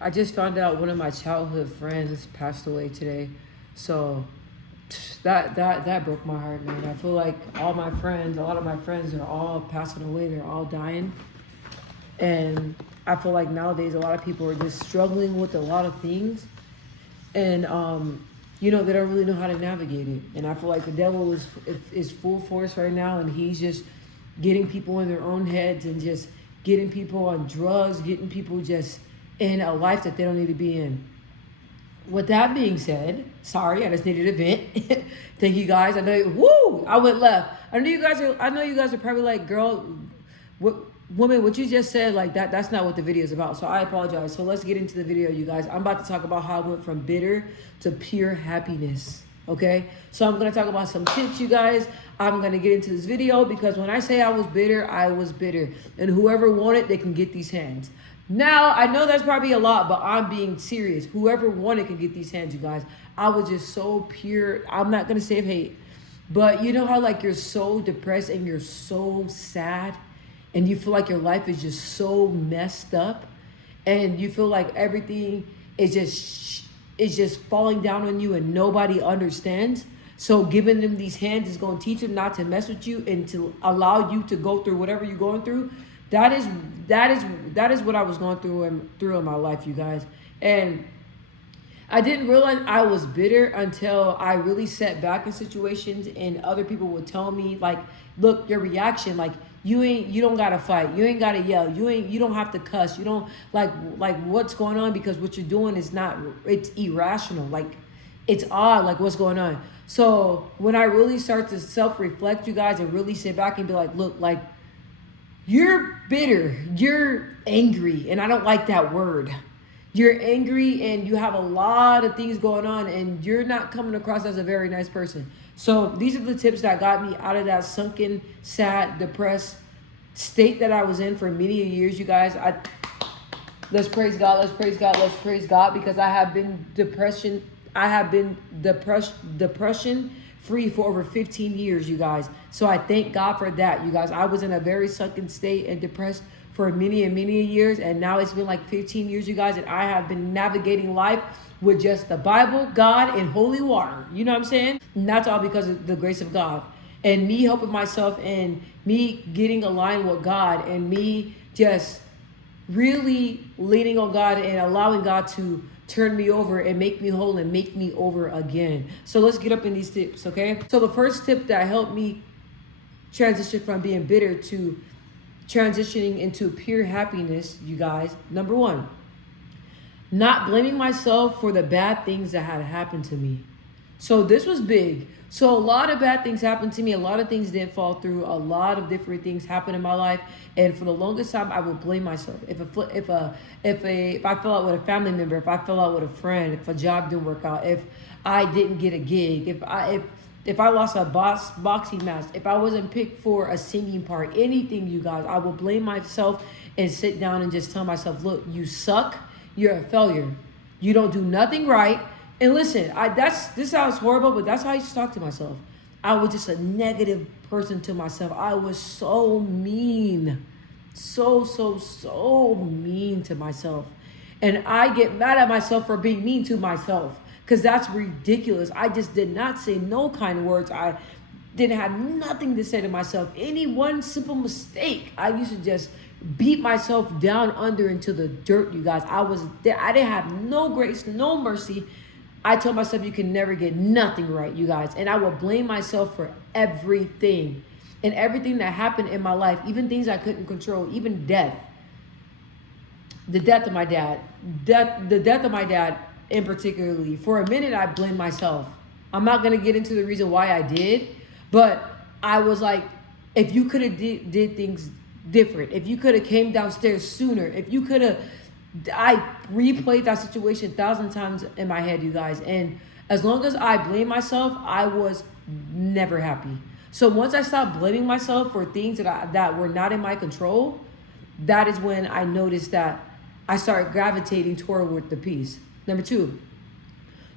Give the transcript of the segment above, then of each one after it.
I just found out one of my childhood friends passed away today. So that broke my heart, man. I feel like all my friends, a lot of my friends are all passing away. They're all dying. And I feel like nowadays a lot of people are just struggling with a lot of things. And they don't really know how to navigate it. And I feel like the devil is full force right now, and he's just getting people in their own heads and just getting people on drugs, getting people just in a life that they don't need to be in. With that being said, sorry, I just needed a vent. Thank you guys. I know, I went left. I know you guys are probably like, girl, woman, what you just said, like that's not what the video is about. So I apologize. So let's get into the video, you guys. I'm about to talk about how I went from bitter to pure happiness. Okay, so I'm gonna talk about some tips, you guys. I'm gonna get into this video because when I say I was bitter, and whoever wanted, they can get these hands. Now I know that's probably a lot, but I'm being serious. Whoever wanted can get these hands, you guys. I was just so pure. I'm not gonna say hate, but you know how like you're so depressed and you're so sad, and you feel like your life is just so messed up, and you feel like everything is just falling down on you and nobody understands. So giving them these hands is going to teach them not to mess with you and to allow you to go through whatever you're going through. That is what I was going through in my life, you guys. And I didn't realize I was bitter until I really sat back in situations and other people would tell me, like, look, your reaction, like you don't gotta fight, you ain't gotta yell, you don't have to cuss, you don't like what's going on, because what you're doing is it's irrational, like it's odd, like what's going on. So when I really start to self-reflect, you guys, and really sit back and be like, look, like you're bitter, you're angry, and I don't like that word. You're angry and you have a lot of things going on and you're not coming across as a very nice person. So these are the tips that got me out of that sunken, sad, depressed state that I was in for many years, you guys. Let's praise God, let's praise God, let's praise God, because I have been depression free for over 15 years, you guys. So I thank God for that, you guys. I was in a very sunken state and depressed for many and many years, and now it's been like 15 years, you guys, and I have been navigating life with just the Bible, God, and holy water. You know what I'm saying? And that's all because of the grace of God and me helping myself and me getting aligned with God and me just really leaning on God and allowing God to turn me over and make me whole and make me over again. So let's get up in these tips, okay? So the first tip that helped me transition from being bitter to transitioning into pure happiness, you guys, number one, not blaming myself for the bad things that had happened to me. So this was big. So a lot of bad things happened to me. A lot of things didn't fall through. A lot of different things happened in my life, and for the longest time, I would blame myself. If I fell out with a family member, if I fell out with a friend, if a job didn't work out, if I didn't get a gig, if I lost a boxing match, if I wasn't picked for a singing part, anything, you guys, I will blame myself and sit down and just tell myself, look, you suck, you're a failure, you don't do nothing right. And listen, this sounds horrible, but that's how I used to talk to myself. I was just a negative person to myself. I was so mean, so mean to myself. And I get mad at myself for being mean to myself, because that's ridiculous. I just did not say no kind words. I didn't have nothing to say to myself. Any one simple mistake, I used to just beat myself down under into the dirt, you guys. I didn't have no grace, no mercy. I told myself you can never get nothing right, you guys. And I will blame myself for everything. And everything that happened in my life, even things I couldn't control, even death. The death of my dad. The death of my dad in particularly. For a minute, I blamed myself. I'm not going to get into the reason why I did. But I was like, if you could have did things different. If you could have came downstairs sooner. If you could have... I replayed that situation 1,000 times in my head, you guys. And as long as I blame myself, I was never happy. So once I stopped blaming myself for things that were not in my control, that is when I noticed that I started gravitating toward the peace. Number two,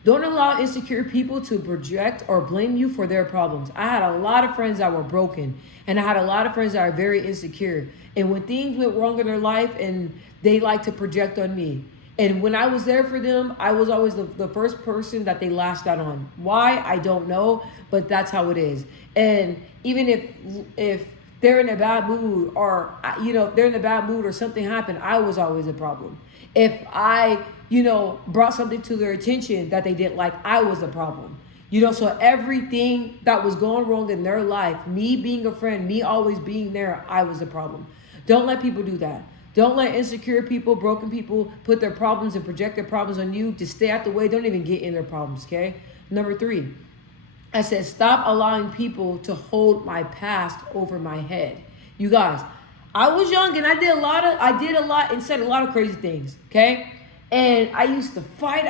don't allow insecure people to project or blame you for their problems. I had a lot of friends that were broken, and I had a lot of friends that are very insecure. And when things went wrong in their life, and they like to project on me. And when I was there for them, I was always the first person that they lashed out on. Why? I don't know, but that's how it is. And even if they're in a bad mood, or if they're in a bad mood or something happened, I was always a problem. If I, brought something to their attention that they didn't like, I was a problem. So everything that was going wrong in their life, me being a friend, me always being there, I was a problem. Don't let people do that. Don't let insecure people, broken people put their problems and project their problems on you. Just stay out the way. Don't even get in their problems, okay? Number 3, I said, stop allowing people to hold my past over my head. You guys, I was young and I did a lot and said a lot of crazy things, okay? And I used to fight.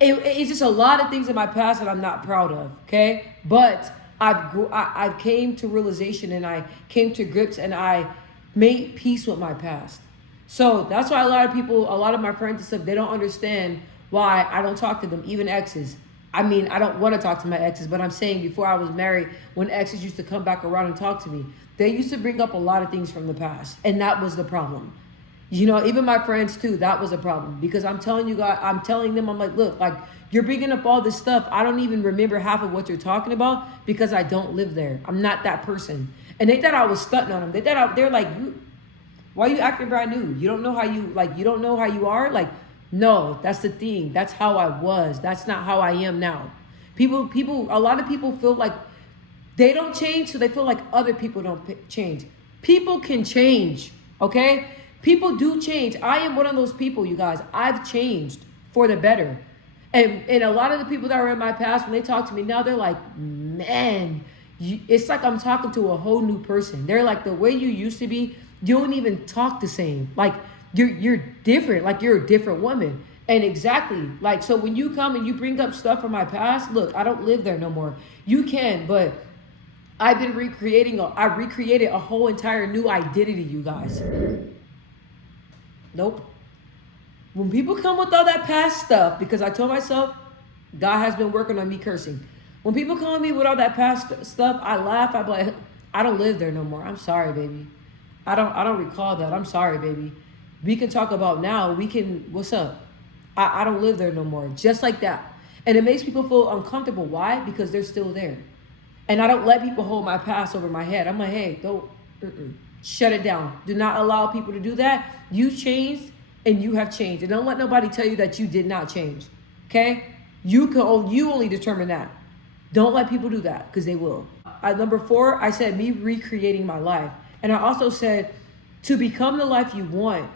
It's just a lot of things in my past that I'm not proud of, okay? But I've came to realization, and I came to grips, and I made peace with my past. So that's why a lot of my friends and stuff, they don't understand why I don't talk to them, even exes. I mean, I don't want to talk to my exes, but I'm saying before I was married, when exes used to come back around and talk to me, they used to bring up a lot of things from the past, and that was the problem. Even my friends too, that was a problem, because I'm telling you guys, I'm telling them, I'm like, look, like, you're bringing up all this stuff. I don't even remember half of what you're talking about because I don't live there. I'm not that person. And they thought I was stunting on them. They're like, why are you acting brand new? You don't know how you are? Like, no, that's the thing. That's how I was. That's not how I am now. A lot of people feel like they don't change, so they feel like other people don't change. People can change, okay? People do change. I am one of those people, you guys. I've changed for the better. And a lot of the people that were in my past, when they talk to me now, they're like, man, it's like I'm talking to a whole new person. They're like, the way you used to be, you don't even talk the same. Like, you're different. Like, you're a different woman. And exactly, like, so when you come and you bring up stuff from my past, look, I don't live there no more. You can, but I've been I recreated a whole entire new identity, you guys. Nope. When people come with all that past stuff, because I told myself, God has been working on me cursing. When people come at me with all that past stuff, I laugh. I'm like, I don't live there no more. I'm sorry, baby. I don't recall that. I'm sorry, baby. We can talk about now. What's up? I don't live there no more. Just like that. And it makes people feel uncomfortable. Why? Because they're still there. And I don't let people hold my past over my head. I'm like, hey, don't, shut it down. Do not allow people to do that. You changed. And you have changed. And don't let nobody tell you that you did not change. Okay? You only determine that. Don't let people do that, because they will. Number 4, I said me recreating my life. And I also said, to become the life you want,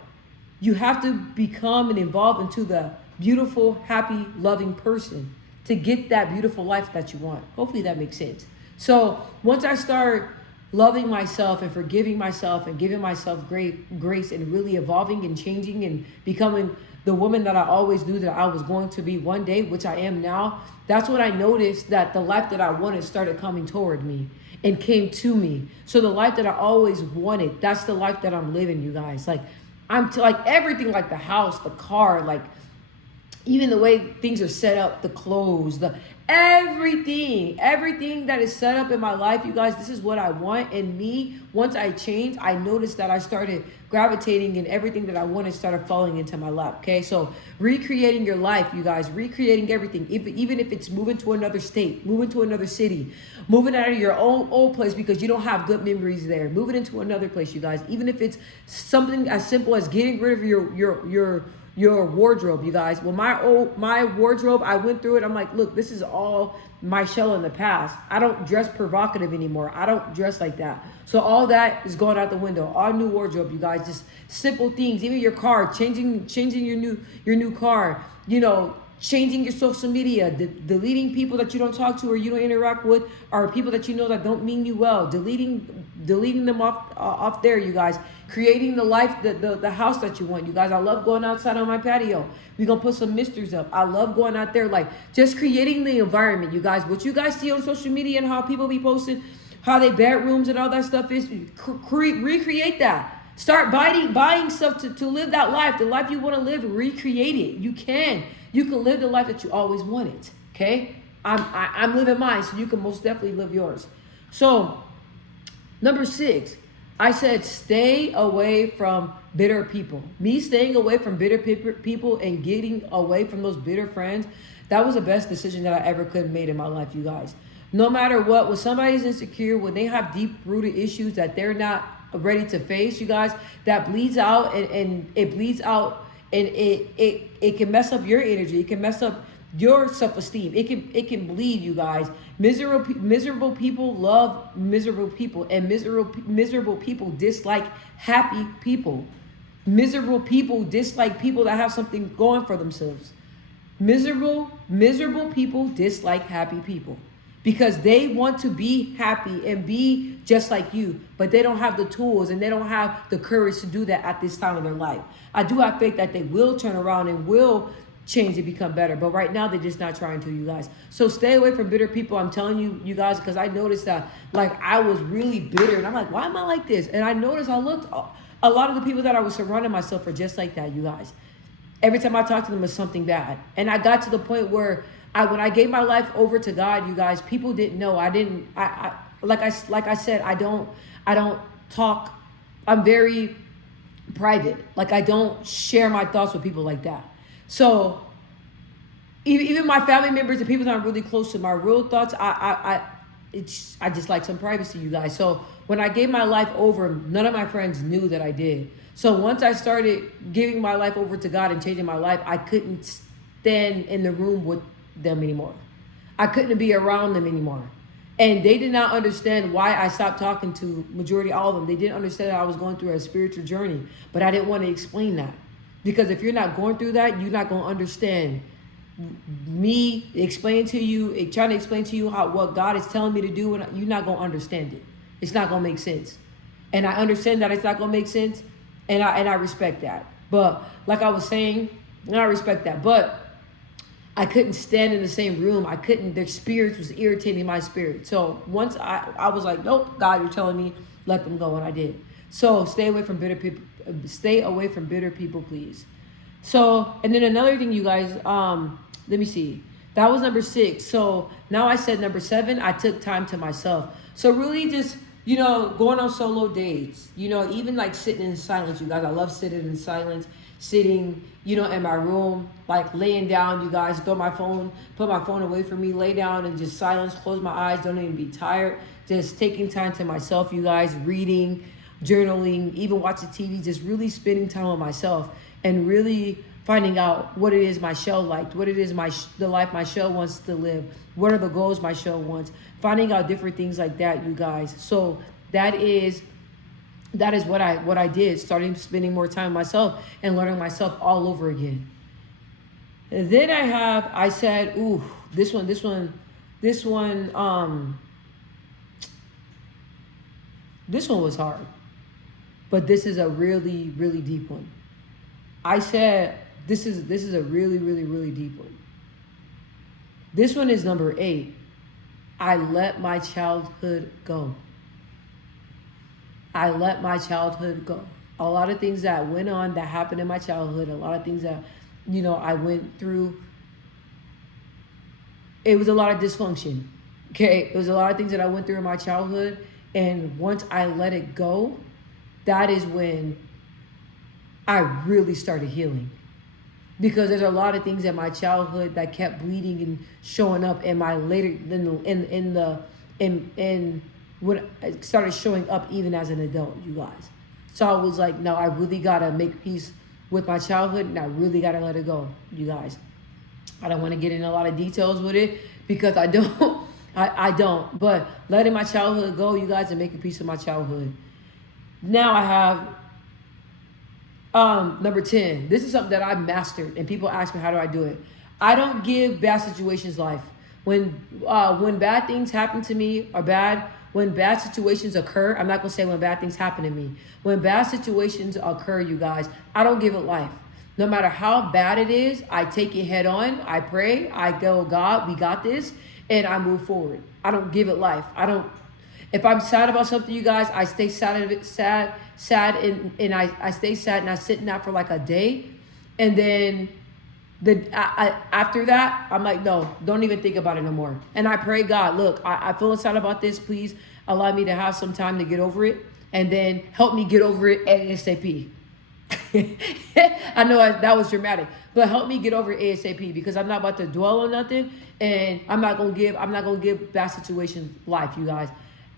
you have to become and evolve into the beautiful, happy, loving person to get that beautiful life that you want. Hopefully that makes sense. So once I start loving myself and forgiving myself and giving myself great grace and really evolving and changing and becoming the woman that I always knew that I was going to be one day, which I am now, that's when I noticed that the life that I wanted started coming toward me and came to me. So the life that I always wanted, that's the life that I'm living, you guys. Like, like everything, like the house, the car, like even the way things are set up, the clothes, everything that is set up in my life, you guys, this is what I want. And me, once I changed, I noticed that I started gravitating, and everything that I wanted started falling into my lap. Okay, so recreating your life, you guys, recreating everything, even if it's moving to another state, moving to another city, moving out of your old place because you don't have good memories there, moving into another place, you guys, even if it's something as simple as getting rid of your wardrobe, you guys. Well, my wardrobe, I went through it. I'm like, look, this is all my shell in the past. I don't dress provocative anymore. I don't dress like that. So all that is going out the window. All new wardrobe, you guys. Just simple things. Even your car, changing your new car. Changing your social media, deleting people that you don't talk to or you don't interact with, or people that you know that don't mean you well. Deleting them off there, you guys. Creating the life, the house that you want, you guys. I love going outside on my patio. We're gonna put some misters up. I love going out there, like just creating the environment, you guys. What you guys see on social media and how people be posting, how they bedrooms and all that stuff is, recreate that. Start buying stuff to live that life, the life you want to live. Recreate it. You can live the life that you always wanted. Okay, I'm living mine, so you can most definitely live yours. So number 6, I said stay away from bitter people. Me staying away from bitter people and getting away from those bitter friends, that was the best decision that I ever could have made in my life, you guys. No matter what, when somebody's insecure, when they have deep rooted issues that they're not ready to face, you guys, that bleeds out, and it bleeds out, and it can mess up your energy. It can mess up your self-esteem. It can bleed, you guys. Miserable people love miserable people, and miserable people dislike happy people. Miserable people dislike people that have something going for themselves. Miserable people dislike happy people because they want to be happy and be just like you, but they don't have the tools and they don't have the courage to do that at this time of their life. I do have faith that they will turn around and will change and become better, but right now they're just not trying to, you guys. So stay away from bitter people. I'm telling you, you guys, because I noticed that, like, I was really bitter, and I'm like, why am I like this? And I noticed, I looked, a lot of the people that I was surrounding myself were just like that, you guys. Every time I talked to them, it was something bad. And I got to the point where when I gave my life over to God, you guys, people didn't know. Like I said, I don't talk. I'm very private. Like, I don't share my thoughts with people like that. So even my family members, the people that I'm really close to, my real thoughts, I just like some privacy, you guys. So when I gave my life over, none of my friends knew that I did. So once I started giving my life over to God and changing my life, I couldn't stand in the room with them anymore. I couldn't be around them anymore. And they did not understand why I stopped talking to majority all of them. They didn't understand that I was going through a spiritual journey, but I didn't want to explain that. Because if you're not going through that, you're not going to understand me trying to explain to you what God is telling me to do, and you're not going to understand it. It's not going to make sense. And I understand that it's not going to make sense, and I respect that. But like I was saying, and I respect that, but I couldn't stand in the same room. Their spirits was irritating my spirit. So once I was like, nope, God, you're telling me, let them go, and I did. So stay away from bitter people. Stay away from bitter people, please. So, and then another thing, you guys, let me see. That was number 6. So now I said number 7, I took time to myself. So really just, going on solo dates, even like sitting in silence, you guys. I love sitting in silence, sitting, in my room, like laying down, you guys, put my phone away from me, lay down and just silence, close my eyes, don't even be tired. Just taking time to myself, you guys, reading, journaling, even watching TV, just really spending time with myself and really finding out what it is my show liked, what it is the life my show wants to live, what are the goals my show wants, finding out different things like that, you guys. So that is what I did, starting spending more time with myself and learning myself all over again. And then I said, ooh, this one, this one was hard. But this is a really, really deep one. I said, this is a really, really, really deep one. This one is number 8. I let my childhood go. I let my childhood go. A lot of things that went on that happened in my childhood, a lot of things that, I went through. It was a lot of dysfunction. Okay. It was a lot of things that I went through in my childhood. And once I let it go, that is when I really started healing. Because there's a lot of things in my childhood that kept bleeding and showing up in my later when it started showing up even as an adult, you guys. So I was like, no, I really gotta make peace with my childhood, and I really gotta let it go, you guys. I don't want to get into a lot of details with it because I don't. I don't. But letting my childhood go, you guys, and making peace with my childhood. Now I have number 10. This is something that I've mastered, and people ask me, how do I do it? I don't give bad situations life. When bad things happen to me are bad, when bad situations occur, I'm not going to say when bad things happen to me. When bad situations occur, you guys, I don't give it life. No matter how bad it is, I take it head on. I pray. I go, God, we got this. And I move forward. I don't give it life. If I'm sad about something, you guys, I stay sad, and I stay sad, and I sit in that for like a day. And then after that, I'm like, no, don't even think about it no more. And I pray, God, look, I feel sad about this. Please allow me to have some time to get over it. And then help me get over it ASAP. I know that was dramatic, but help me get over it ASAP, because I'm not about to dwell on nothing, and I'm not gonna give bad situations life, you guys.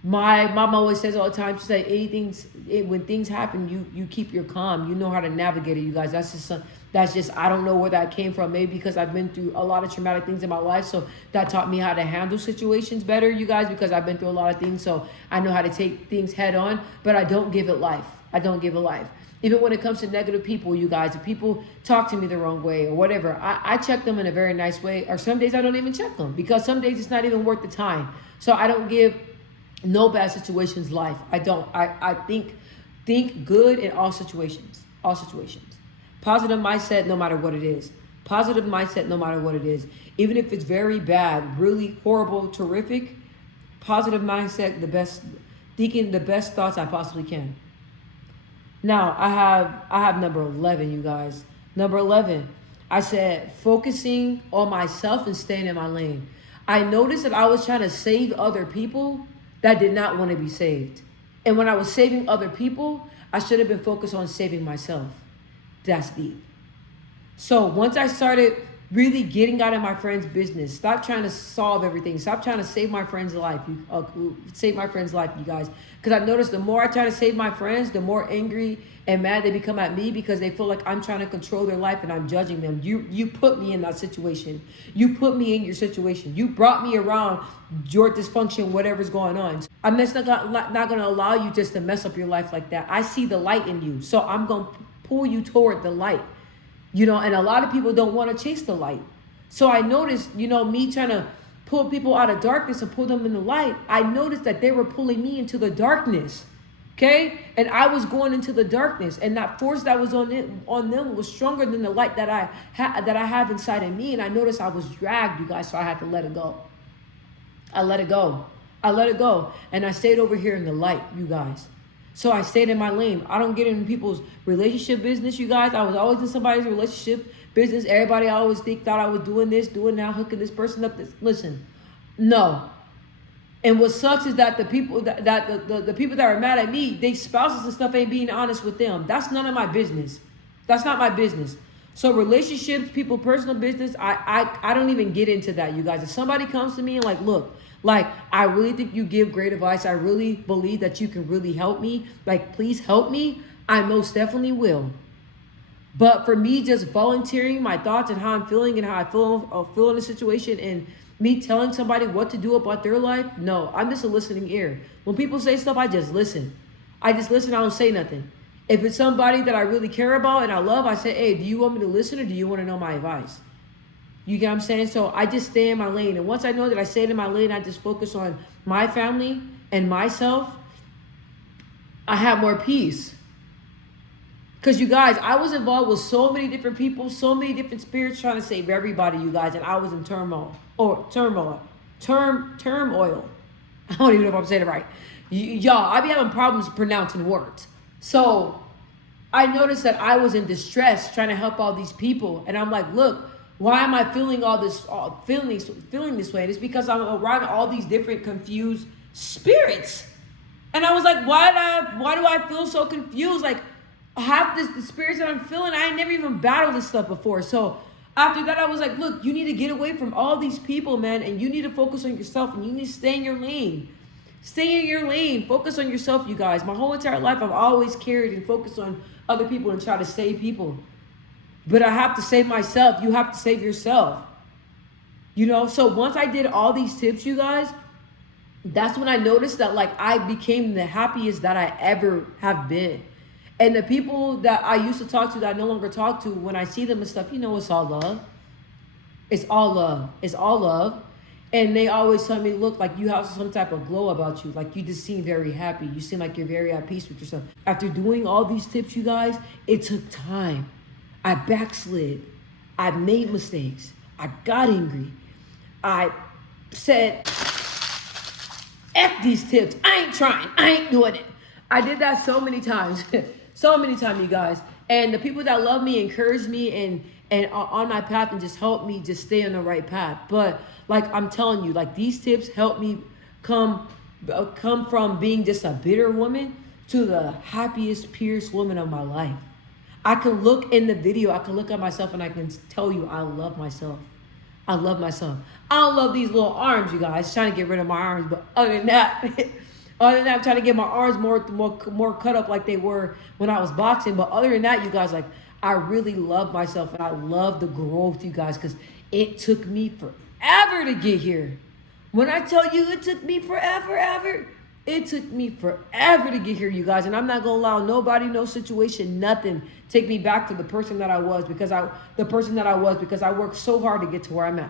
My mom always says all the time, she said, when things happen, you keep your calm. You know how to navigate it, you guys. That's just, I don't know where that came from. Maybe because I've been through a lot of traumatic things in my life, so that taught me how to handle situations better, you guys, because I've been through a lot of things, so I know how to take things head on, but I don't give it life. I don't give it life. Even when it comes to negative people, you guys, if people talk to me the wrong way or whatever, I check them in a very nice way, or some days I don't even check them, because some days it's not even worth the time. So I don't give no bad situations life. I don't. I think good in all situations. All situations. Positive mindset no matter what it is. Positive mindset no matter what it is. Even if it's very bad, really horrible, terrific, positive mindset, thinking the best thoughts I possibly can. Now, I have number 11, you guys. Number 11, I said focusing on myself and staying in my lane. I noticed that I was trying to save other people that did not want to be saved. And when I was saving other people, I should have been focused on saving myself. That's deep. So once I started really getting out of my friend's business, stop trying to solve everything. Stop trying to save my friend's life. Save my friend's life, you guys. Because I've noticed the more I try to save my friends, the more angry and mad they become at me, because they feel like I'm trying to control their life and I'm judging them. You put me in that situation. You put me in your situation. You brought me around your dysfunction, whatever's going on. I'm just not going to allow you just to mess up your life like that. I see the light in you, so I'm going to pull you toward the light. And a lot of people don't want to chase the light. So I noticed, me trying to pull people out of darkness and pull them in the light, I noticed that they were pulling me into the darkness. Okay? And I was going into the darkness, and that force that was on them was stronger than the light that I have inside of me. And I noticed I was dragged, you guys, so I had to let it go. I let it go. And I stayed over here in the light, you guys. So I stayed in my lane. I don't get in people's relationship business, you guys. I was always in somebody's relationship business. Everybody I always thought I was doing this, doing that, hooking this person up. Listen, no. And what sucks is that the people the people that are mad at me, they spouses and stuff ain't being honest with them. That's none of my business. That's not my business. So relationships, people, personal business, I don't even get into that, you guys. If somebody comes to me and like, look, like, I really think you give great advice. I really believe that you can really help me. Like, please help me. I most definitely will. But for me, just volunteering my thoughts and how I'm feeling and how I feel in a situation, and me telling somebody what to do about their life, no, I'm just a listening ear. When people say stuff, I just listen. I don't say nothing. If it's somebody that I really care about and I love, I say, hey, do you want me to listen, or do you want to know my advice? You get what I'm saying? So I just stay in my lane. And once I know that I stay in my lane, I just focus on my family and myself, I have more peace. Because, you guys, I was involved with so many different people, so many different spirits trying to save everybody, you guys. And I was in turmoil. I don't even know if I'm saying it right. Y'all, I be having problems pronouncing words. So I noticed that I was in distress trying to help all these people. And I'm like, look, why am I feeling feeling this way? And it's because I'm around all these different confused spirits. And I was like, why do I feel so confused? Like, half the spirits that I'm feeling, I ain't never even battled this stuff before. So after that, I was like, look, you need to get away from all these people, man. And you need to focus on yourself, and you need to stay in your lane. Stay in your lane. Focus on yourself, you guys. My whole entire life, I've always carried and focused on other people and try to save people. But I have to save myself. You have to save yourself. So once I did all these tips, you guys, that's when I noticed that, like, I became the happiest that I ever have been. And the people that I used to talk to that I no longer talk to, when I see them and stuff, it's all love. It's all love. It's all love. And they always tell me, look, like, you have some type of glow about you. Like, you just seem very happy. You seem like you're very at peace with yourself. After doing all these tips, you guys, it took time. I backslid. I made mistakes. I got angry. I said, F these tips. I ain't trying. I ain't doing it. I did that so many times. So many times, you guys. And the people that love me, encourage me, and are on my path and just help me just stay on the right path. But, like, I'm telling you, like, these tips help me come from being just a bitter woman to the happiest, purest woman of my life. I can look in the video, I can look at myself and I can tell you I love myself. I love myself. I don't love these little arms, you guys. Trying to get rid of my arms, but other than that, I'm trying to get my arms more cut up like they were when I was boxing. But other than that, you guys, like I really love myself and I love the growth, you guys, because it took me forever to get here. When I tell you it took me forever, it took me forever to get here, you guys. And I'm not gonna allow nobody, no situation, nothing take me back to the person that I was because I worked so hard to get to where I'm at.